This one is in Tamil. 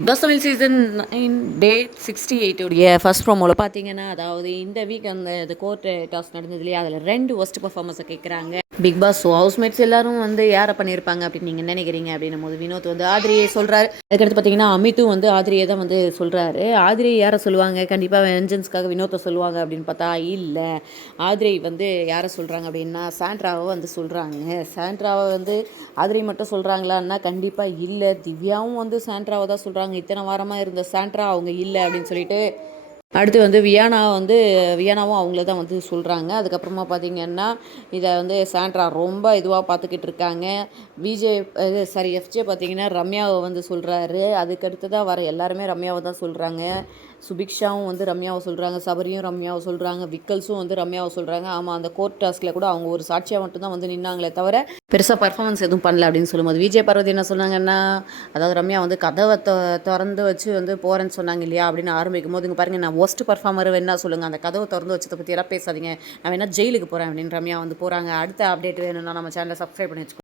பிக் தமிழ் சீசன் 9 டே 68 உடைய ஃபர்ஸ்ட் ப்ரோமோவில் பார்த்தீங்கன்னா, அதாவது இந்த வீக் அந்த கோர்ட் டாஸ் நடந்தது இல்லையா, அதில் 2 ஒஸ்ட் பர்ஃபார்மன்ஸை கேட்குறாங்க பிக் பாஸ். ஸோ ஹவுஸ்மேட்ஸ் எல்லாரும் யாரை பண்ணியிருப்பாங்க அப்படின்னு நீங்கள் நினைக்கிறீங்க அப்படின்னும் போது வினோத் ஆதிரியை சொல்கிறாரு. அதுக்கடுத்து பார்த்தீங்கன்னா அமித்தும் ஆதிரியை தான் சொல்கிறாரு. ஆதிரியை யாரை சொல்லுவாங்க? கண்டிப்பாக வெஞ்சன்ஸ்க்காக வினோத்தை சொல்லுவாங்க அப்படின்னு பார்த்தா இல்லை. ஆதிரை யாரை சொல்கிறாங்க அப்படின்னா சாண்ட்ராவை சொல்கிறாங்க. சாண்ட்ராவை ஆதிரை மட்டும் சொல்கிறாங்களான்னா கண்டிப்பாக இல்லை. திவ்யாவும் சாண்ட்ராவை தான் சொல்கிறாங்க. இத்தனை வாரமாக இருந்த சாண்ட்ரா அவங்க இல்லை அப்படின்னு சொல்லிட்டு. அடுத்து வியானாவும் அவங்கள தான் சொல்கிறாங்க. அதுக்கப்புறமா பார்த்திங்கன்னா இதை சாண்ட்ரா ரொம்ப இதுவாக பார்த்துக்கிட்டு இருக்காங்க. எஃப்ஜே பார்த்திங்கன்னா ரம்யாவை சொல்கிறாரு. அதுக்கடுத்து தான் வர எல்லாருமே ரம்யாவை தான் சொல்கிறாங்க. சுபிக்ஷாவும் ரம்யாவை சொல்கிறாங்க. சபரியும் ரம்யாவை சொல்கிறாங்க. விக்கல்ஸும் ரம்யாவை சொல்கிறாங்க. ஆமாம், அந்த கோர்ட் டாஸ்கில் கூட அவங்க ஒரு சாட்சியாக மட்டும்தான் நின்னாங்களே தவிர பெருசாக பர்ஃபார்மன்ஸ் எதுவும் பண்ணல அப்படின்னு சொல்லும்போது விஜய் பார்வதி என்ன சொன்னாங்கன்னா, அதாவது ரம்யா கதவை திறந்து வச்சு போகிறேன்னு சொன்னாங்க இல்லையா அப்படின்னு ஆரம்பிக்கும் போது, இங்கே பாருங்கள், நான் ஒஸ்ட் பர்ஃபார்மர் வேணா சொல்லுங்கள், அந்த கதவை திறந்து வச்சதை பற்றி எல்லாம் பேசாதீங்க, நான் வேணா ஜெயிலுக்கு போகிறேன் அப்படின்னு ரம்யா போகிறாங்க. அடுத்த அப்டேட் வேணும்னா நம்ம சேனலை சப்ஸ்கிரைப் பண்ணி வச்சுக்கோங்க.